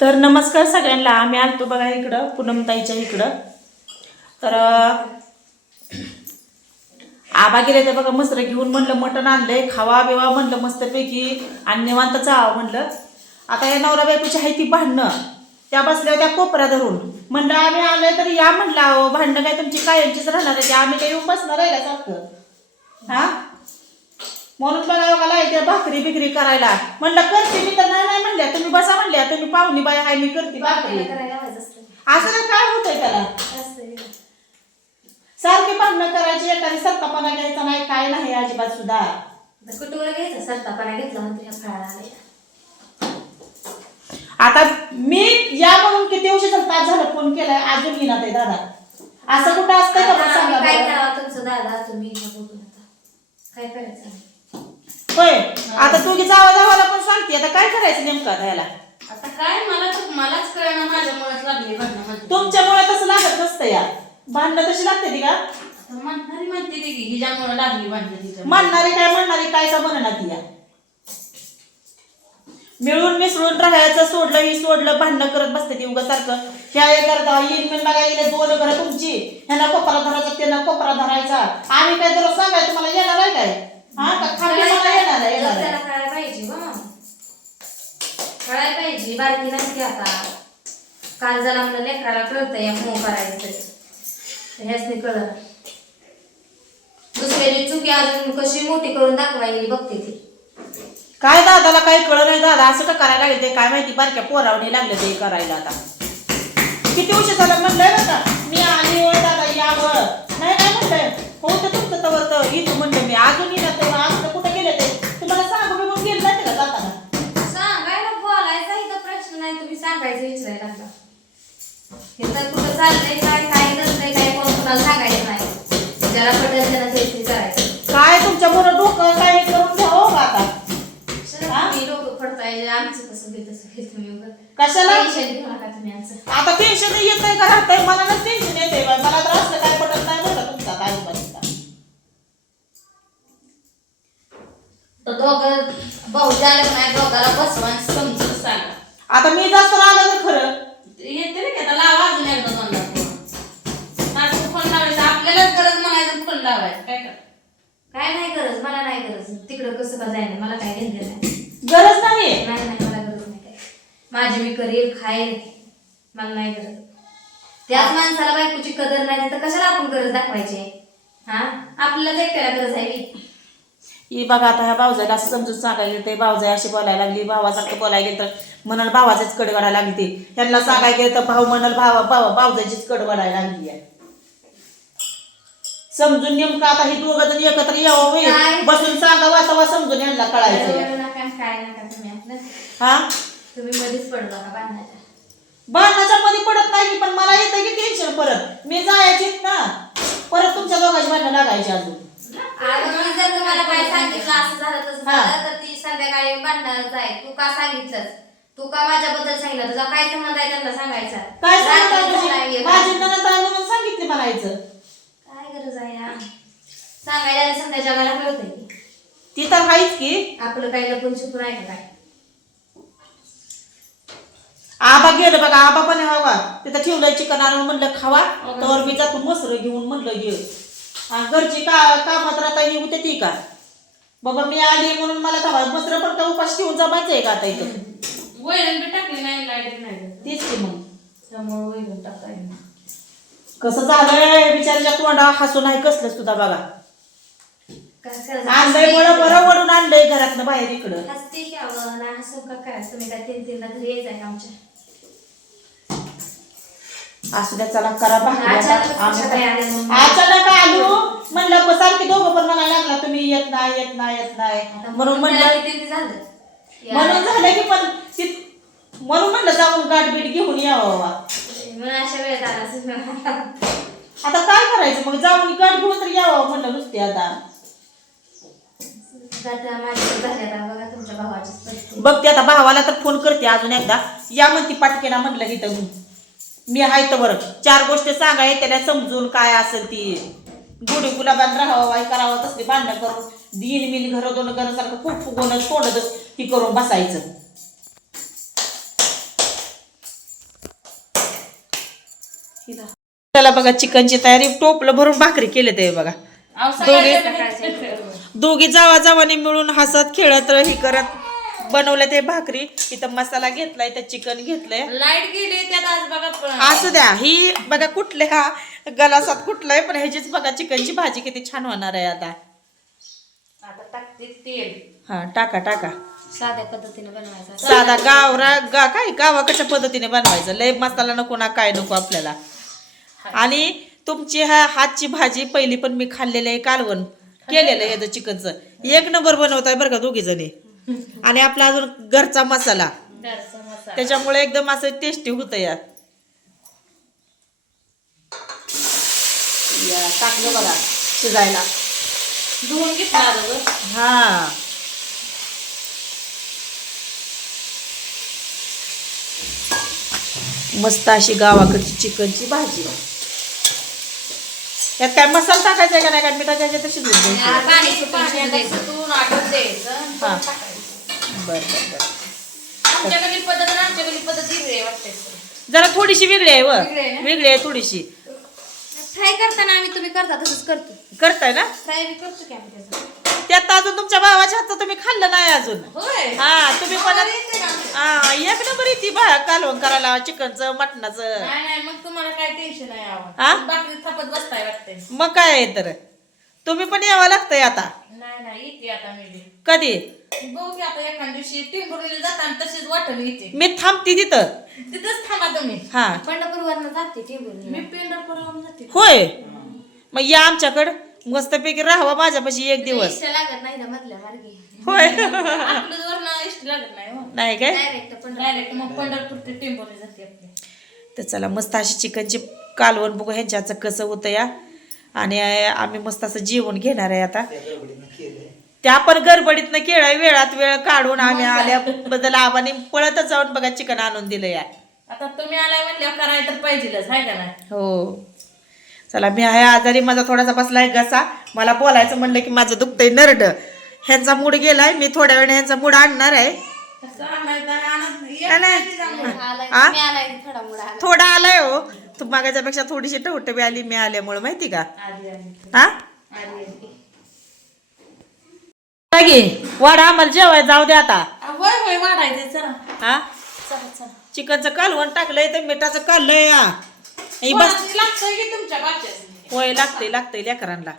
तर नमस्कार सगळ्यांना. आम्ही आलतो बघा इकडं पूनमताईच्या इकडं. तर आबा गेले तर बघा मसर घेऊन म्हणलं मटण आणलंय, खावा बिवा म्हणलं मस्तपैकी आणि निवांत चावा म्हणलं. आता या नवरा बायकोची आहे ती भांडणं, त्या बसल्या त्या कोपऱ्या धरून. म्हणलं आम्ही आलोय तर या म्हणलं, अहो भांडणं काय तुमची कायमचीच राहणार आहे, आम्ही काही येऊन बसणार आहे सारखं हा. म्हणून बघा बघा त्या भाकरी बिकरी करायला म्हणलं करते मी, तर नाही म्हणल्या तुम्ही बसा म्हणल्या, तुम्ही पाहुणी बाई आहे मी करते भाकरी. असं तर काय होतंय त्याला, सारखी भांडणं करायची, एखादी सरतापणा घ्यायचा नाही, काय नाही अजिबात सुद्धा. कुठवर घ्यायचा सरतापणा घेतला म्हणते आता मी या म्हणून किती उशीर तास झालं फोन केलाय, अजून येणार आहे दादा. असं कुठं असतंय का सांगा. काय करावं तुमचं दादा, तुम्ही बघून आता काय करायचं होय. आता तू जावा जावाला पण सांगते, आता काय करायचं नेमकं याला. आता काय मलाच कळणं, माझ्यामुळेच लागली भांडणं. तुमच्यामुळे तसं लागत नसतं या भांडणं, तशी लागते ती का म्हणणारी म्हणते की हिच्यामुळे लागली भांडणं. म्हणणारी काय का म्हणणार ती या. मिळून मिसळून राहायचं सोडलं, ही सोडलं, भांडणं करत बसते ती उगा सारखं. ह्या करता येईल मी बघा गेले दोन घरं तुमची, ह्यांना कोपरा धरायचा त्यांना कोपरा धरायचा. आम्ही काय जर सांगाय तुम्हाला येणार आहे काय हा का खाली मला येणार आहे. त्याला कळायला पाहिजे कळायला पाहिजे, बारकी नसते आता. काल जरा म्हणलं लेकराला कळतंय या मो करायचं, हेच नाही कळत. दुसऱ्याची चुकी अजून कशी मोठी करून दाखवायची बघते ती. काय दादाला काही कळलं नाही, दादा असं का करायला लागले ते काय माहिती, बारक्या पोरावणी लागले ते करायला. आता किती उशीर झालं म्हणलंय बघा मी आली होय दादा यावं, नाही म्हणलंय हो तर तुमचं तवर तर इथं म्हणलं मी अजून येणार तर आज तर कुठे गेले ते तुम्हाला सांगू मी मग गेलं नाही का जाताना. सांगायला बोलायचा इथं प्रश्न नाही, तुम्ही सांगायचं विचारायला लागला. इथं कुठं चाललंय काय करतंय काय कोण कुणाला सांगायचं नाही, ज्याला पटेल त्याला ते करायचं. काय तुमच्या बरोबर डोकं काय करून घ्या हो का आता. तुम्ही डोकं पडताय, आमचं कसं घेत तुम्ही कशाला टेन्शन घेऊ नका तुम्ही आमचं. आता टेन्शन येतंय का राहतंय, मला ना टेन्शन येतंय, मला तर असलं काय पटत नाही बरं तुमचा काय उपाय. दोघं भाऊ झालं नाही, दोघाला बसवा समजून सांगा. आता मी जास्त आलं तर खरं येते ना की आता लावा अजून एकदा दोनदा फोन. फोन लावायचा आपल्यालाच गरज म्हणायचं, फोन लावायचं काय नाही गरज, मला नाही गरज. तिकडं कसं का जायला मला काय घेतलं नाही, गरज नाही मला गरज नाही काय. माझी मी करेल खाईल, मला नाही गरज. त्याच माणसाला बायकोची कदर नाही तर कशाला आपण गरज दाखवायची हा. आपल्याला एकट्याला गरज आहे. ही बघा आता ह्या भावजाईला असं समजून सांगायला ते भावजाई अशी बोलायला लागली, भावासारखं बोलायला गेलं तर म्हणाल भावाचीच कड वाढायला लागली. ते ह्यांना सांगायला गेलं तर भाऊ म्हणाल भावजाईचीच कड वाढायला लागली आहे. समजून नेमकं आता ही दोघं जण एकत्र यावं बसून सांगावं तेव्हा समजून यांना कळायचं. काय नका तुम्ही हा तुम्ही मध्येच पडला का भांडणाच्या मध्ये पडत नाही, पण मला येतं की टेन्शन परत मी जायचीच ना, परत तुमच्या दोघांची भांडणं लागायची अजून. जर तुम्हाला काय सांगितलं असं झालं तर ती संध्याकाळी भांडणारच आहे. तू का सांगितलंस, तू का माझ्याबद्दल सांगितलं, तुझा काय संबंध आहे त्यांना सांगायचा. काय माझी नणंद आहे म्हणून सांगितले म्हणायचं, काय गरज आहे या सांगायला. समजा जगाला कळतंय ती तर आहेच की. आपलं काही लपून छुपून आहे का काय. आबा गेलं बघा, आबा पण हवा तिथं ठेवलंय चिकन आणून म्हणलं खावा, तर मी जातो मसर घेऊन म्हणलं घे. घरची कामात राहता ही होते ती का बाबा मी आली म्हणून मला खावा मसर पण का उपास ठेवून जमायचंय का आता इथं. वैरण बी टाकली नाही, लाईट नाही, तीच की मग त्यामुळे वैरण टाकता येईल. कसं झालंय बिचारीच्या तोंडा हसून आहे कसलं सुद्धा बघा. आणलंय बरं वडून आणलंय घरातनं बाहेर इकडं. हसते की अवं ना हसू का काय, तुम्ही काय 3-3दा घरी यायचंय आमच्या. असू द्या चला करा अचानक आलो म्हणलं सारखी दोघं पण म्हणायला लागला तुम्ही येत नाही म्हणून म्हणलं झालं की पण म्हणून म्हणलं जाऊन गाठबीट घेऊन यावं. अशा वेळेत आता काय करायचं मग, जाऊन गाठ घेऊन तर यावं म्हणलं नुसते. आता बघते आता भावाला तर फोन करते अजून एकदा, या म्हणती पाटकेना म्हणलं इथं मी आहे तर बरं 4 गोष्टी सांगाय त्याला समजून काय असेल ती गुढी गुलाबान राहावं करावं तसली भांडणं करून दिन मिन घर दोन घरासारखं खूप फुगवून तोंड ही करून बसायचं. त्याला बघा चिकनची तयारी टोपलं भरून भाकरी केले ते बघा. दोघी जावाने मिळून हसत खेळत ही करत बनवलं ते भाकरी. इथं मसाला घेतलाय, तर चिकन घेतलंय. लाईट गेली त्यात आज बघा. असू द्या, ही बघा कुठले हा गलासात कुठलाय, पण ह्याचीच बघा चिकनची भाजी किती छान होणार आहे. आता टाकते तेल. हा टाका टाका. साध्या पद्धतीने बनवायचा. साधा काय गावाकडच्या पद्धतीने बनवायचं. लय मसाला नको ना काय नको आपल्याला. आणि तुमची हातची भाजी पहिली पण मी खाल्लेली आहे, कालवण केलेलं आहे याचं चिकनचं. एक नंबर बनवताय बरं का दोघी जणी. आणि आपला अजून घरचा मसाला, त्याच्यामुळे एकदम असं टेस्टी होतं. या टाकलं बघा शिजायला. धुवून घेतला अगोदर. हा मस्त अशी गावाकडची चिकनची भाजी. यात काय मसाला टाकायचा आहे का नाही, काय मिठाच्या ह्याच्यात शिजवून द्यायचं. पाणी सुटून आटून द्यायचं. हा बर बर बर. आमच्याकडली पद्धत आणि आमच्याकडली पद्धत वेगळी आहे वाटते. जरा थोडीशी वेगळी आहे. वेगळी आहे ना? वेगळी आहे थोडीशी. फ्राय करताना आम्ही तुम्ही करता तसंच करतो. करताय ना. फ्राय बी करतो की आम्ही त्याचं. त्यात अजून तुमच्या भावाच्या हातचं तुम्ही खाल्लं नाही अजून. होय. हा तुम्ही पण आम्हाला येते का? हा एक नंबर येते कालवण करायला चिकनचं मटणाचं. नाही नाही मग तुम्हाला काय टेन्शन आहे हा? आवड. बाकी थापत बसताय वाटते. मग काय आहे तर तुम्ही पण यावं लागतंय आता. नाही नाही येते आता मी कधी बघू की आता एखाद्या दिवशी टिंबुर्लीला जाताना तशीच वाटण येते. मी थांबते तिथं. तिथंच थांबा तुम्ही. हा पंढरपूरवरनं जाते टिंबुर्ली. मी पंढरपूरवरून जाते. होय. मग या आमच्याकडं मस्तपैकी राहावा माझ्यापाशी एक दिवस. इष्ट लागत नाही ना मधल्या मार्गी. होय. आपलं इष्ट लागत नाही हो. नाही काय. डायरेक्ट मग पंढरपूर ते टिंबुर्ली जाते आपली. तर चला मस्त अशी चिकनची कालवण बघू ह्यांच्याचं कसं होतं या. आणि आम्ही मस्त असं जेवण घेणार आहे आता. त्या पण गडबडीतनं केळाय वेळात वेळ काढून आम्ही आल्याबद्दल आबाने पळतच जाऊन बघा चिकन आणून दिलं या. आता तुम्ही आलाय म्हणल्यावर करायला तर पाहिजेलच आहे का नाही. हो चला मी आहे आजारी. माझा थोडासा बसलाय घसा. मला बोलायचं म्हणलं की माझं दुखतंय नरड. ह्यांचा मूड गेलाय. मी थोड्या वेळाने ह्यांचा मूड आणणार आहे. थोडा आलाय हो. तू मागायच्यापेक्षा थोडीशी टवटवी आली मी आल्यामुळे माहिती का. हा वाडा आम्हाला जेवाय जाऊ दे आता. होय वाढायचं. चला हा चला. चिकनचं कालवण टाकलंय तर मिठाचं काढलंय या. बस लागतंय की तुमच्या बाच्या. होय लागतंय लेकरांना.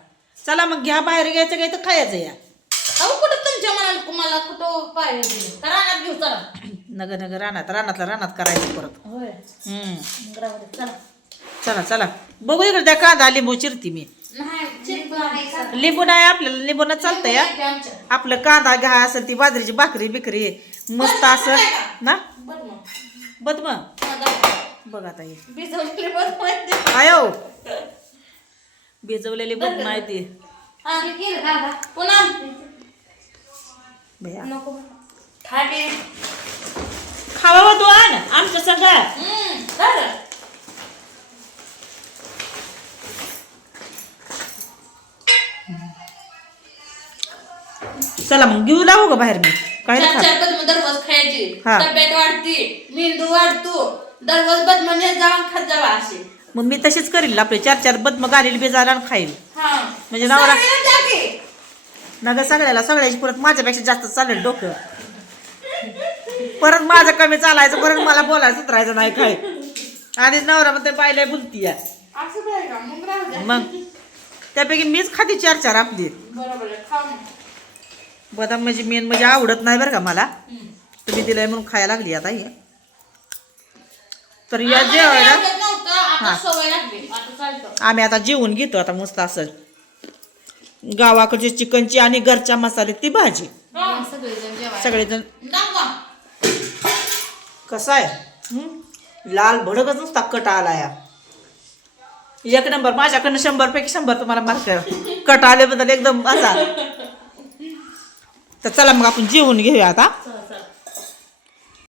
चला मग घ्या बाहेर घ्यायचं काय तर खायचं या. अहो कुठं तुमच्या मनाला तुम्हाला कुठं पाहिजे रानात घेऊ. चला नगर रानात करायचं परत. होय चला चला चला बघू इकडे त्या कांदा लिंबू चिरती मी. लिंबू नाही आपल्याला लिंबून चालतंय या. आपलं कांदा घ्या असेल ती बाजरीची भाकरी बिकरी मस्त असं ना. बदम बघ आता हे आयो भिजवलेली बद माहिती पुन्हा भैया नको खावा तू आण आमच्या संघा. चला मग घेऊ लागू का बाहेर मी काय दररोज खायची. तब्येत वाढती, मेंदू वाढतो. दररोज बदमने जाऊन खात जावा असे. मग मी तशीच करील. आपले 4 बदम घालील बेजाला आणि खाईल. म्हणजे नवरा नग सगळ्याची परत माझ्यापेक्षा जास्त चालेल डोकं. परत माझं कमी चालायचं. परत मला बोलायचं उतरायचं नाही काय. आधीच नवरा म्हणते बायला बोलती या. मग त्यापैकी मीच खाते 4 आपली. बदाम म्हणजे मेन म्हणजे आवडत नाही बरं का मला. तुम्ही दिलंय म्हणून खायला लागली आता हे. तर या जेवायला आम्ही आता जेवून घेतो आता मस्त असं गावाकडची चिकनची आणि घरच्या मसाल्याची भाजी. सगळेजण कसं आहे लाल भडकच नुसता कट आला या. एक नंबर. माझ्याकडनं 100 पैकी 100 तुम्हाला मार्क. कट आल्याबद्दल एकदम असा. तर चला मग आपण जेवून घेऊया आता.